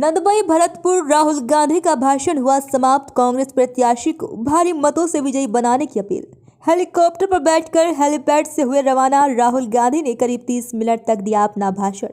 नंदमई भरतपुर। राहुल गांधी का भाषण हुआ समाप्त। कांग्रेस प्रत्याशी को भारी मतों से विजयी बनाने की अपील। हेलीकॉप्टर पर बैठकर हेलीपैड से हुए रवाना। राहुल गांधी ने करीब 30 मिनट तक दिया अपना भाषण।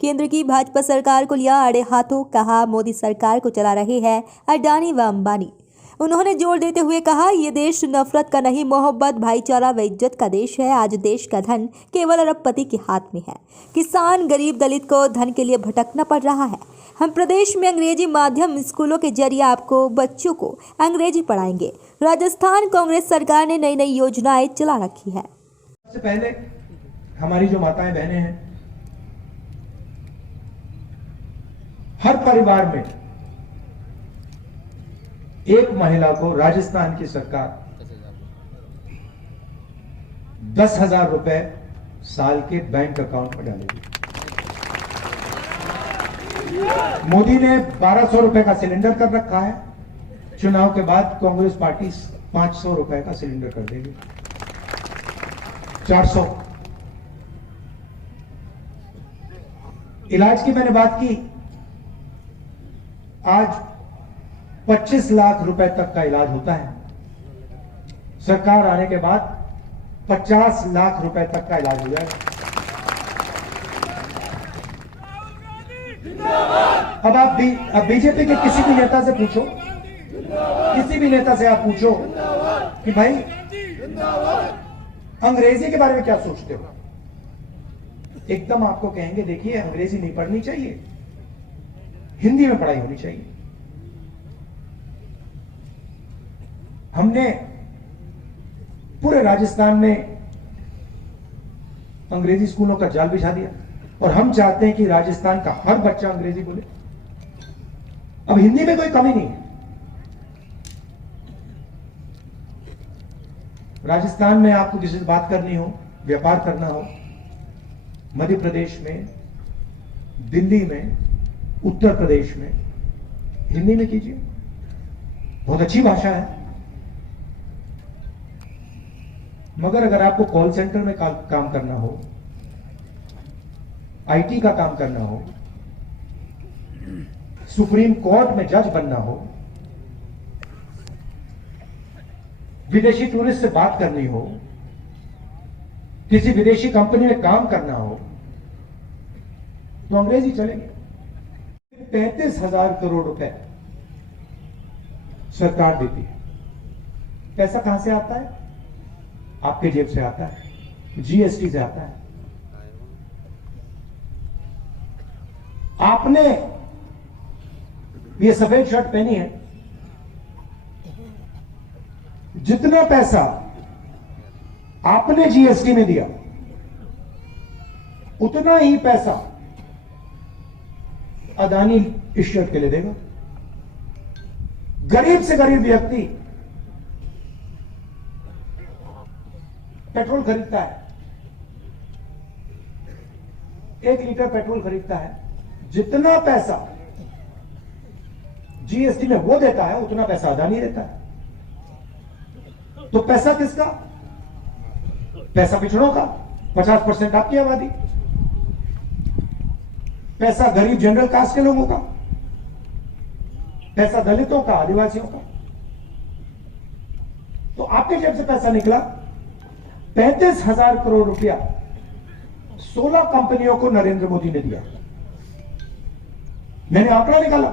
केंद्र की भाजपा सरकार को लिया आड़े हाथों। कहा, मोदी सरकार को चला रहे हैं अडानी व अंबानी। उन्होंने जोर देते हुए कहा, ये देश नफरत का नहीं, मोहब्बत, भाईचारा व इज्जत का देश है। आज देश का धन केवल अरबपति के हाथ में है। किसान, गरीब, दलित को धन के लिए भटकना पड़ रहा है। हम प्रदेश में अंग्रेजी माध्यम स्कूलों के जरिए आपको बच्चों को अंग्रेजी पढ़ाएंगे। राजस्थान कांग्रेस सरकार ने नई नई योजनाएं चला रखी है। सबसे पहले हमारी जो माताएं बहनें हैं, हर परिवार में एक महिला को राजस्थान की सरकार 10,000 रुपए साल के बैंक अकाउंट में डालेगी। मोदी ने 1200 रुपए का सिलेंडर कर रखा है। चुनाव के बाद कांग्रेस पार्टी 500 रुपए का सिलेंडर कर देगी। 400। इलाज की मैंने बात की। आज 25 लाख रुपए तक का इलाज होता है। सरकार आने के बाद 50 लाख रुपए तक का इलाज हो जाएगा। अब बीजेपी के किसी भी नेता से पूछो, किसी भी नेता से आप पूछो कि भाई अंग्रेजी के बारे में क्या सोचते हो, एकदम आपको कहेंगे देखिए अंग्रेजी नहीं पढ़नी चाहिए, हिंदी में पढ़ाई होनी चाहिए। हमने पूरे राजस्थान में अंग्रेजी स्कूलों का जाल बिछा दिया और हम चाहते हैं कि राजस्थान का हर बच्चा अंग्रेजी बोले। अब हिंदी में कोई कमी नहीं है। राजस्थान में आपको किसी से बात करनी हो, व्यापार करना हो, मध्य प्रदेश में, दिल्ली में, उत्तर प्रदेश में हिंदी में कीजिए। बहुत अच्छी भाषा है। मगर अगर आपको कॉल सेंटर में काम करना हो, आईटी का काम करना हो, सुप्रीम कोर्ट में जज बनना हो, विदेशी टूरिस्ट से बात करनी हो, किसी विदेशी कंपनी में काम करना हो, तो अंग्रेजी चलेगी। 35,000 करोड़ रुपए सरकार देती है। पैसा कहां से आता है? आपके जेब से आता है, जीएसटी से आता है। आपने ये सफेद शर्ट पहनी है, जितना पैसा आपने जीएसटी में दिया उतना ही पैसा अदानी इस शर्ट के लिए देगा। गरीब से गरीब व्यक्ति पेट्रोल खरीदता है, 1 लीटर पेट्रोल खरीदता है, जितना पैसा जीएसटी में वो देता है उतना पैसा अदानी देता है। तो पैसा किसका? पैसा पिछड़ों का, 50% आपकी आबादी। पैसा गरीब जनरल कास्ट के लोगों का, पैसा दलितों का, आदिवासियों का। तो आपके जेब से पैसा निकला 35,000 करोड़ रुपया 16 कंपनियों को नरेंद्र मोदी ने दिया। मैंने आंकड़ा निकाला,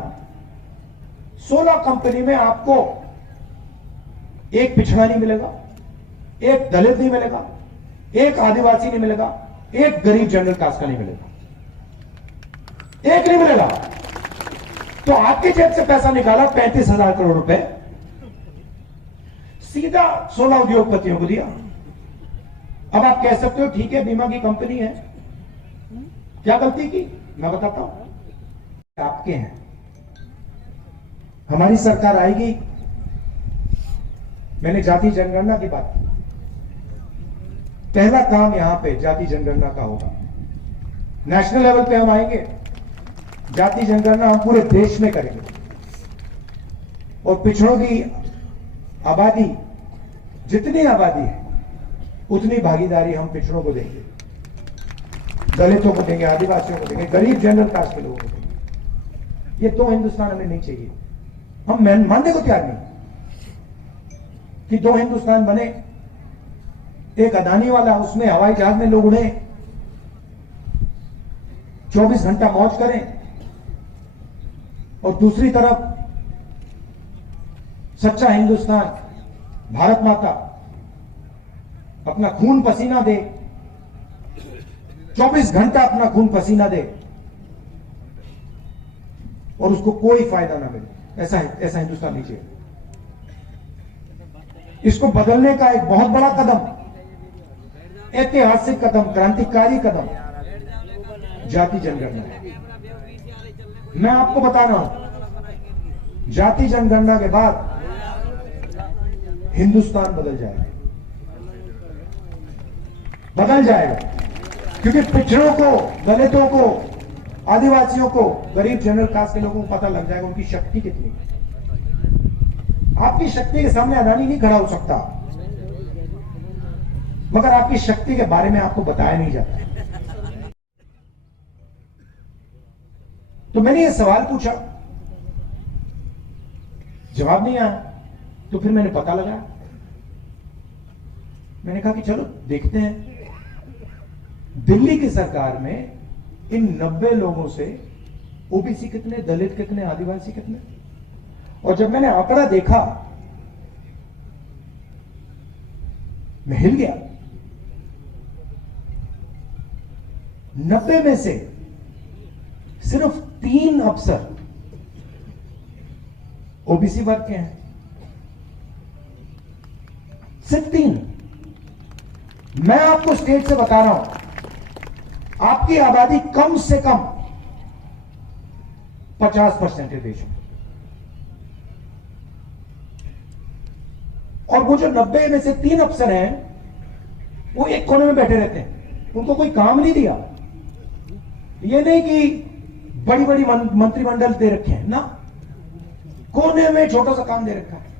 16 कंपनी में आपको एक पिछड़ा नहीं मिलेगा, एक दलित नहीं मिलेगा, एक आदिवासी नहीं मिलेगा, एक गरीब जनरल कास्ट का नहीं मिलेगा, एक नहीं मिलेगा। तो आपके जेब से पैसा निकाला 35,000 करोड़ रुपए, सीधा 16 उद्योगपतियों को दिया। अब आप कह सकते हो ठीक है, बीमा की कंपनी है, क्या गलती की? मैं बताता हूं। आपके हैं, हमारी सरकार आएगी। मैंने जाति जनगणना की बात की। पहला काम यहां पे जाति जनगणना का होगा। नेशनल लेवल पे हम आएंगे, जाति जनगणना हम पूरे देश में करेंगे और पिछड़ों की आबादी, जितनी आबादी है उतनी भागीदारी हम पिछड़ों को देंगे, दलितों को देंगे, आदिवासियों को देंगे, गरीब जनरल कास्ट के लोगों को देंगे। ये दो हिंदुस्तान हमें नहीं चाहिए। हम मानने को तैयार नहीं कि दो हिंदुस्तान बने, एक अदानी वाला, उसमें हवाई जहाज में लोग उड़े, 24 घंटा मौज करें, और दूसरी तरफ सच्चा हिंदुस्तान, भारत माता अपना खून पसीना दे, 24 घंटा अपना खून पसीना दे और उसको कोई फायदा ना मिले। ऐसा हिंदुस्तान नहीं चाहिए। इसको बदलने का एक बहुत बड़ा कदम, ऐतिहासिक कदम, क्रांतिकारी कदम जाति जनगणना है। मैं आपको बता रहा हूं, जाति जनगणना के बाद हिंदुस्तान बदल जाएगा, क्योंकि पिछड़ों को, दलितों को, आदिवासियों को, गरीब जनरल कास्ट के लोगों को पता लग जाएगा उनकी शक्ति कितनी है। आपकी शक्ति के सामने अदानी नहीं खड़ा हो सकता, मगर आपकी शक्ति के बारे में आपको बताया नहीं जाता। तो मैंने ये सवाल पूछा, जवाब नहीं आया, तो फिर मैंने पता लगाया। मैंने कहा कि चलो देखते हैं दिल्ली की सरकार में इन 90 लोगों से ओबीसी कितने, दलित कितने, आदिवासी कितने। और जब मैंने आंकड़ा देखा मैं हिल गया। 90 में से सिर्फ 3 अफसर ओबीसी वर्ग के हैं, सिर्फ 3। मैं आपको स्टेट से बता रहा हूं, आपकी आबादी कम से कम 50% है देश में, और वो जो 90 में से 3 अफसर हैं वो एक कोने में बैठे रहते हैं, उनको कोई काम नहीं दिया। ये नहीं कि बड़ी बड़ी मंत्रिमंडल दे रखे हैं ना, कोने में छोटा सा काम दे रखा है।